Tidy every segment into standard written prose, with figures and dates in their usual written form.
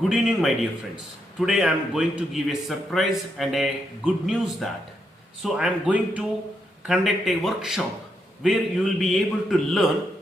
Good evening, my dear friends. Today I am going to give a surprise and a good news that. So I am going to conduct a workshop where you will be able to learn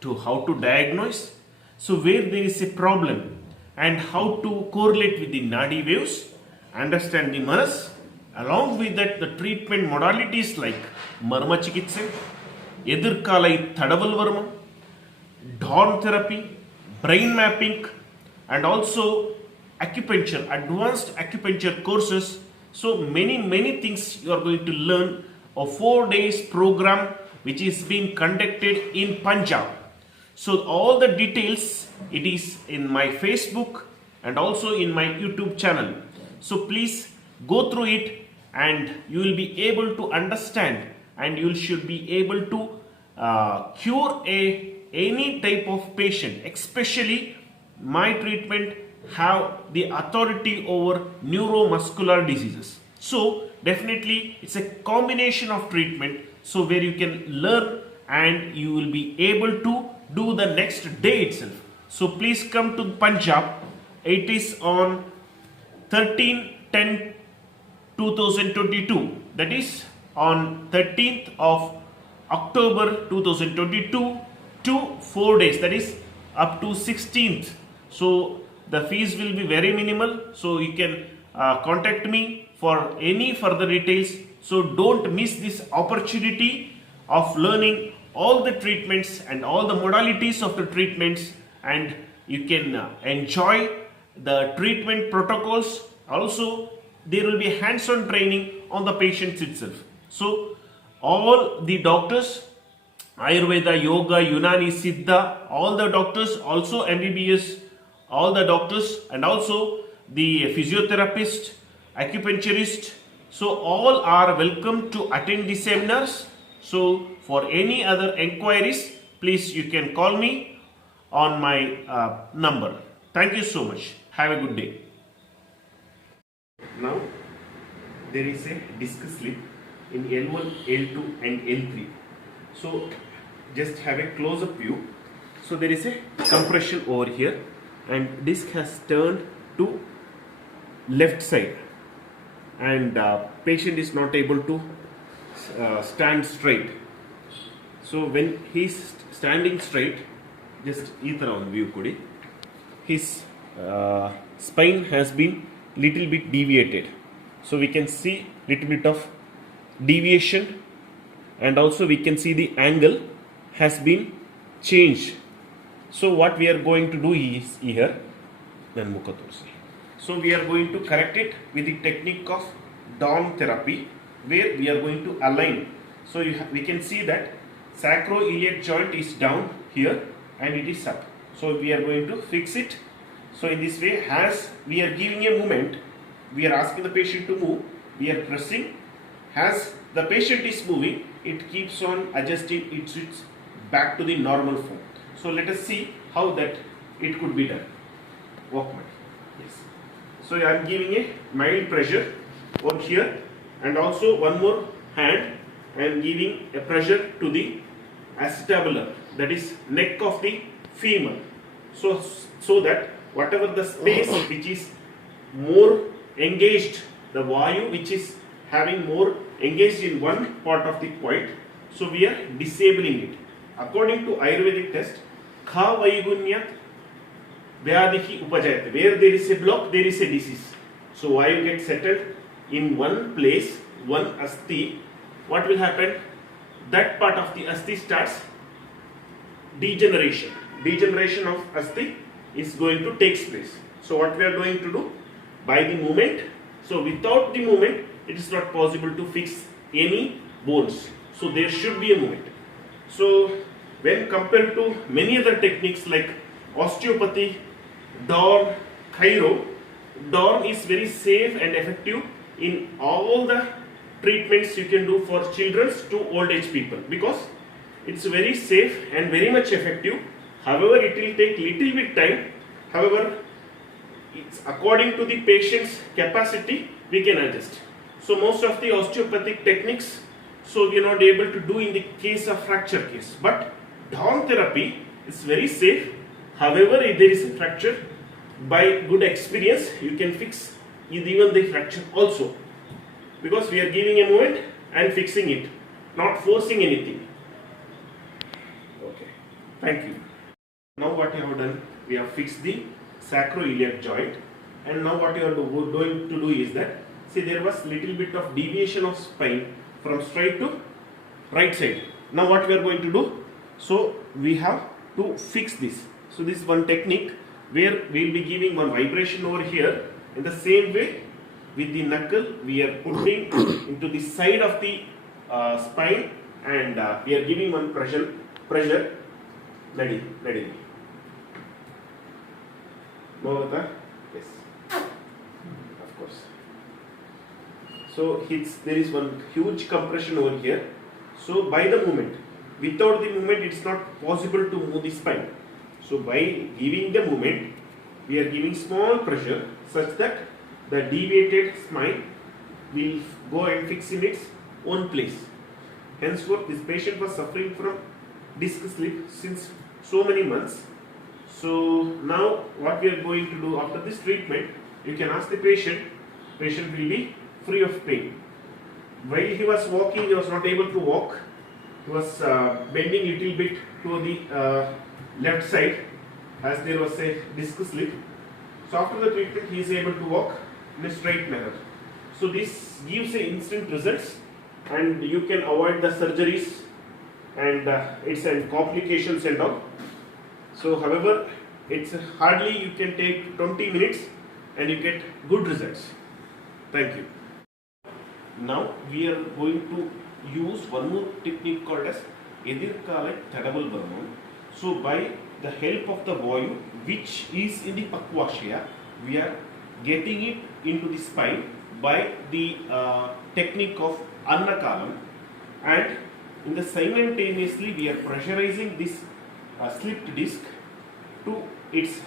to how to diagnose. So where there is a problem and how to correlate with the nadi waves, understand the manas. Along with that, the treatment modalities like marma chikitse, edirkalai thadaval varma, dawn therapy, brain mapping, and also acupuncture, advanced acupuncture courses. So many things you are going to learn. A 4 days program which is being conducted in Punjab. So all the details it is in my Facebook and also in my YouTube channel. So please go through it and you will be able to understand and you should be able to cure any type of patient, especially my treatment have the authority over neuromuscular diseases. So definitely it's a combination of treatment, so where you can learn and you will be able to do the next day itself. So please come to Punjab. It is on 13/10/2022, that is on 13th of October 2022 to 4 days, that is up to 16th. So the fees will be very minimal, so you can contact me for any further details. So don't miss this opportunity of learning all the treatments and all the modalities of the treatments, and you can enjoy the treatment protocols. Also there will be hands-on training on the patients itself. So all the doctors, Ayurveda, Yoga, Unani, Siddha, all the doctors, also MBBS, all the doctors, and also the physiotherapist, acupuncturist, so all are welcome to attend the seminars. So for any other enquiries, please you can call me on my number. Thank you so much. Have a good day. Now there is a disc slip in L1, L2 and L3. So just have a close-up view. So there is a compression over here and disc has turned to left side, and patient is not able to stand straight. So when he is standing straight, just on view kudi, his spine has been little bit deviated. So we can see little bit of deviation, and also we can see the angle has been changed. So what we are going to do is here, so we are going to correct it with the technique of dawn therapy, where we are going to align. So we can see that sacroiliac joint is down here and it is up. So we are going to fix it. So in this way, as we are giving a movement, we are asking the patient to move, we are pressing. As the patient is moving, it keeps on adjusting its back to the normal form. So let us see how that it could be done. Walkman. Yes. So I am giving a mild pressure over here, and also one more hand I am giving a pressure to the acetabular, that is neck of the femur. So that whatever the space which is more engaged, the vayu which is having more engaged in one part of the point, so we are disabling it. According to Ayurvedic test, Kha Vaigunyat Vyadihi Upajayate, where there is a block, there is a disease. So vayu gets settled in one place, one asti. What will happen? That part of the asti starts degeneration. Degeneration of asti is going to take place. So what we are going to do? By the movement. So without the movement, it is not possible to fix any bones. So there should be a movement. So when compared to many other techniques like osteopathy, dawn, chiro, dawn is very safe and effective in all the treatments you can do for children to old age people, because it's very safe and very much effective. However, it will take little bit time. However, it's according to the patient's capacity we can adjust. So most of the osteopathic techniques, so we are not able to do in the case of fracture case, but dawn therapy is very safe. However, if there is a fracture, by good experience you can fix even the fracture also, because we are giving a movement and fixing it, not forcing anything. Okay, thank you. Now what you have done, we have fixed the sacroiliac joint, and now what you are going to do is that, see, there was little bit of deviation of spine from straight to right side. Now what we are going to do, so we have to fix this. So this is one technique where we will be giving one vibration over here. In the same way, with the knuckle we are putting into the side of the spine, and we are giving one pressure. Ready. Mohata? Yes, of course. So there is one huge compression over here. So by the movement, without the movement it is not possible to move the spine. So by giving the movement, we are giving small pressure such that the deviated spine will go and fix in its own place. Henceforth, this patient was suffering from disc slip since so many months. So now what we are going to do after this treatment, you can ask the patient will be free of pain. While he was walking, he was not able to walk. He was bending little bit to the left side as there was a disc slip. So after the treatment, he is able to walk in a straight manner. So this gives a instant results, and you can avoid the surgeries and its complications and all. So however, it's hardly you can take 20 minutes and you get good results. Thank you. Now we are going to use one more technique called as Edirkala Tadabal Varmam. So by the help of the vayu which is in the Pakvashya, we are getting it into the spine by the technique of Annakalam, and in the simultaneously we are pressurizing this slipped disc to its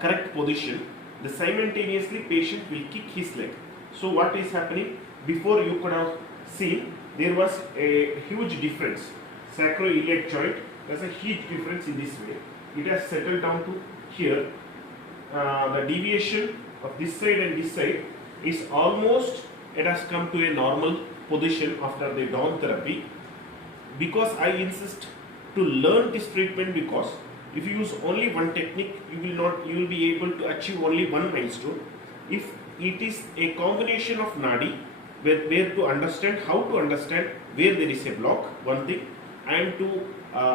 correct position. The simultaneously patient will kick his leg. So what is happening? Before you could have seen there was a huge difference. Sacroiliac joint, there's a huge difference in this way. It has settled down to here. The deviation of this side and this side is almost, it has come to a normal position after the Dawn therapy. Because I insist to learn this treatment, because if you use only one technique, you will be able to achieve only one milestone. If it is a combination of nadi, where to understand, how to understand where there is a block, one thing, and to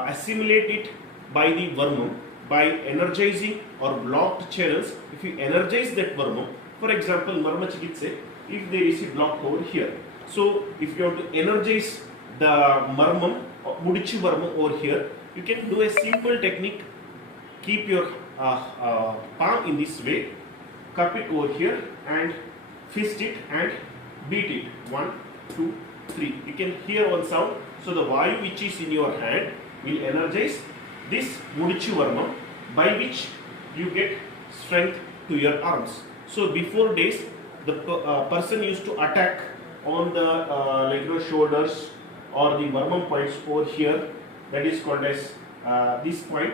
assimilate it by the varmam, by energizing or blocked channels. If you energize that varmam, for example, marma chikitse, if there is a block over here, so if you want to energize the marmam, mudichi varmam over here, you can do a simple technique. Keep your palm in this way, cup it over here and fist it and beat it. 1, 2, 3. You can hear one sound. So the vayu which is in your hand will energize this mudichi varmam, by which you get strength to your arms. So before days, the person used to attack on the shoulders or the varmam points over here. That is called as this point.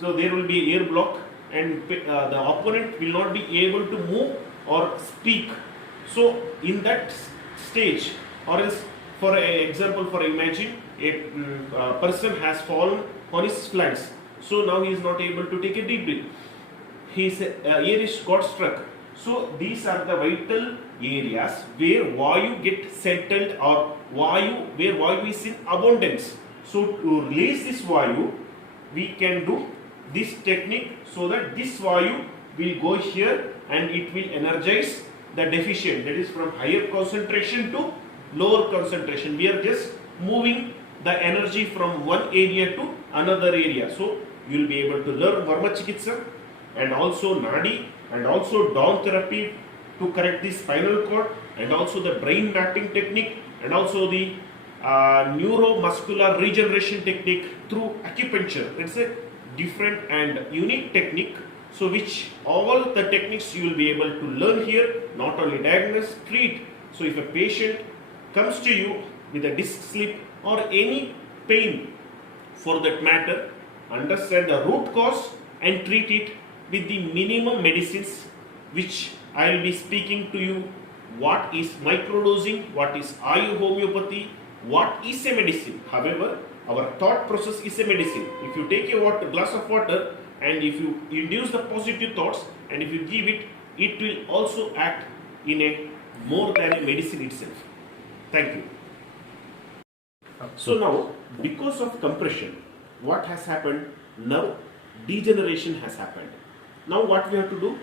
So there will be air block, and the opponent will not be able to move or speak. So in that stage, or else, for example, for imagine a person has fallen on his flanks. So now he is not able to take a deep breath. His ear is got struck. So these are the vital areas where vayu get settled, or where vayu is in abundance. So to release this vayu, we can do this technique, so that this vayu will go here and it will energize the deficient, that is from higher concentration to lower concentration. We are just moving the energy from one area to another area. So you will be able to learn Varma Chikitsa and also Nadi and also Dawn therapy to correct the spinal cord, and also the brain mapping technique, and also the neuromuscular regeneration technique through acupuncture. It's a different and unique technique. So which all the techniques you will be able to learn here, not only diagnose, treat. So if a patient comes to you with a disc slip or any pain for that matter, understand the root cause and treat it with the minimum medicines which I will be speaking to you. What is microdosing, what is Ayu homeopathy, what is a medicine. However, our thought process is a medicine. If you take a glass of water and if you induce the positive thoughts and if you give it, it will also act in a more than a medicine itself. Thank you. So now, because of compression, what has happened? Now, degeneration has happened. Now what we have to do?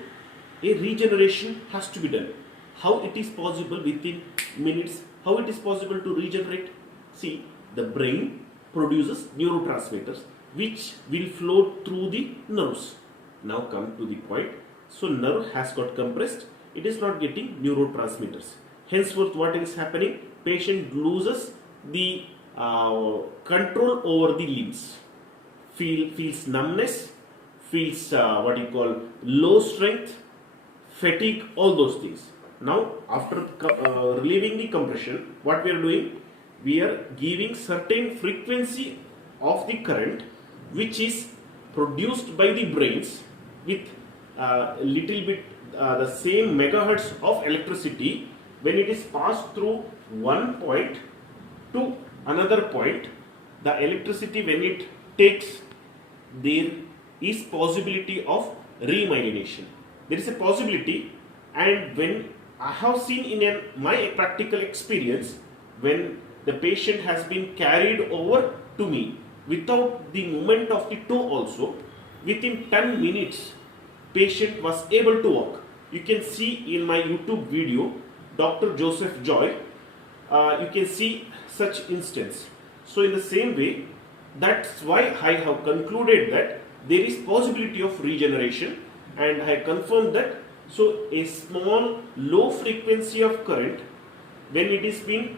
A regeneration has to be done. How it is possible within minutes? How it is possible to regenerate? See, the brain produces neurotransmitters which will flow through the nerves. Now come to the point. So nerve has got compressed. It is not getting neurotransmitters. Henceforth, what is happening? Patient loses the control over the limbs. Feels numbness, feels low strength, fatigue, all those things. Now, after relieving the compression, what we are doing? We are giving certain frequency of the current which is produced by the brains with little bit the same megahertz of electricity. When it is passed through one point to another point, the electricity when it takes, there is possibility of remyelination. There is a possibility, and when I have seen in my practical experience, when the patient has been carried over to me without the movement of the toe also, within 10 minutes patient was able to walk. You can see in my YouTube video, Dr. Joseph Joy, you can see such instance. So in the same way, that's why I have concluded that there is possibility of regeneration, and I confirmed that. So a small low frequency of current, when it is been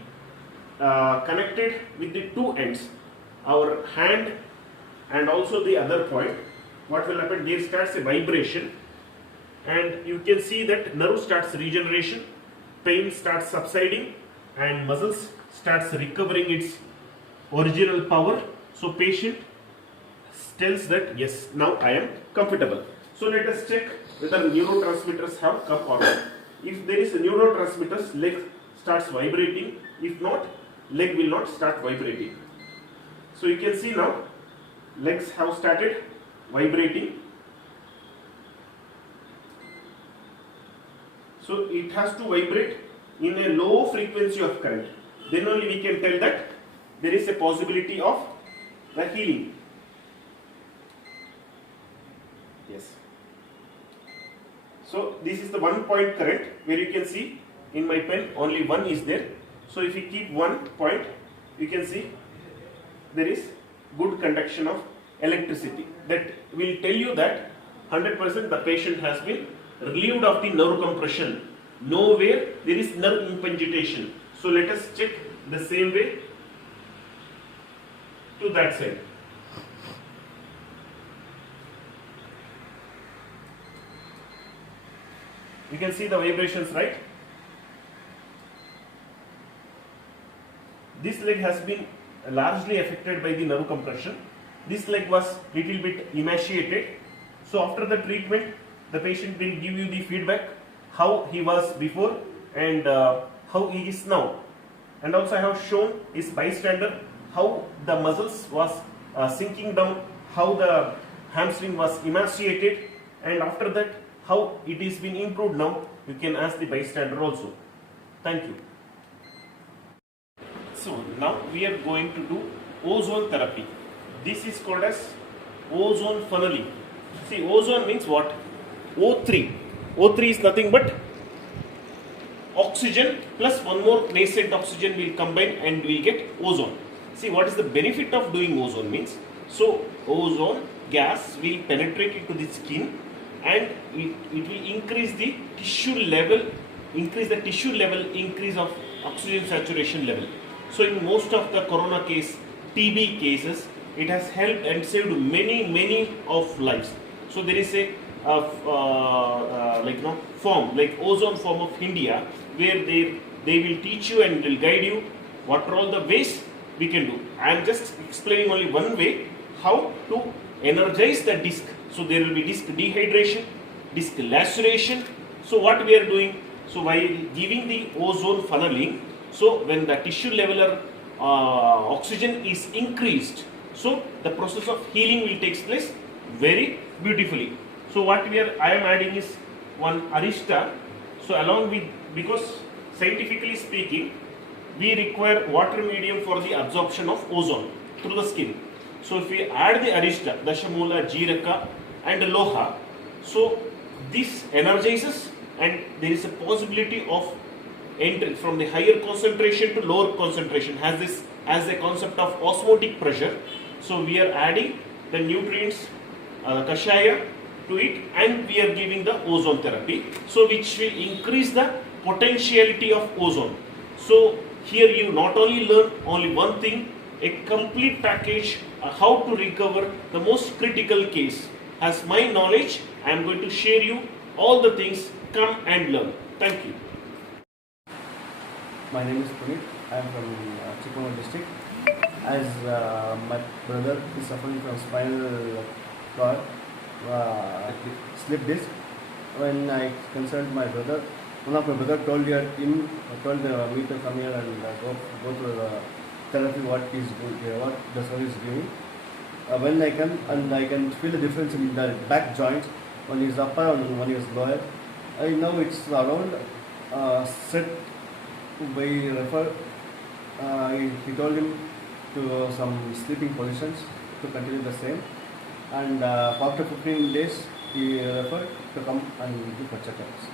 connected with the two ends, our hand and also the other point, what will happen? There starts a vibration, and you can see that nerve starts regeneration, pain starts subsiding, and muscles starts recovering its original power. So patient tells that yes, now I am comfortable. So let us check whether neurotransmitters have come or not. If there is a neurotransmitters, leg starts vibrating. If not, leg will not start vibrating. So you can see now legs have started vibrating. So it has to vibrate in a low frequency of current. Then only we can tell that there is a possibility of the healing. Yes. So this is the 1 point current, where you can see in my pen only one is there. So if you keep 1 point, you can see there is good conduction of electricity. That will tell you that 100% the patient has been relieved of the nerve compression. Nowhere there is nerve impungitation. So let us check the same way to that side. You can see the vibrations, right? This leg has been largely affected by the nerve compression. This leg was little bit emaciated. So after the treatment, the patient will give you the feedback how he was before and how he is now. And also I have shown his bystander how the muscles was sinking down, how the hamstring was emaciated, and after that how it is been improved now. You can ask the bystander also. Thank you. So now we are going to do ozone therapy. This is called as ozone funneling. See, ozone means what? O3. O3 is nothing but oxygen plus one more nascent oxygen will combine and we get ozone. See, what is the benefit of doing ozone means? So ozone gas will penetrate into the skin and it will increase the tissue level, increase of oxygen saturation level. So in most of the corona case, TB cases, it has helped and saved many of lives. So there is a form like ozone form of India, where they will teach you and will guide you what are all the ways we can do. I am just explaining only one way how to energize the disc. So there will be disc dehydration, disc laceration. So what we are doing? So while giving the ozone funneling, so when the tissue leveler oxygen is increased, so the process of healing will take place very beautifully. So what I am adding is one arista. So along with, because scientifically speaking, we require water medium for the absorption of ozone through the skin. So if we add the arista, dashamula, jeeraka and loha, so this energizes and there is a possibility of entry from the higher concentration to lower concentration, has this as a concept of osmotic pressure. So we are adding the nutrients, kashaya to it, and we are giving the ozone therapy, so which will increase the potentiality of ozone. So here you not only learn only one thing, a complete package, how to recover the most critical case. As my knowledge, I am going to share you all the things. Come and learn. Thank you. My name is Puneet. I am from Chikmagalur district. As my brother is suffering from spinal cord, slip disc. When I consulted my brother, one of my brother told me to come here and go through the therapy what is good, what the service is giving. When I come and I can feel the difference in the back joints, one is upper and one is lower. I know it's around set by refer. He told him to some sleeping positions to continue the same, and after 15 days he referred to come and do for checkups.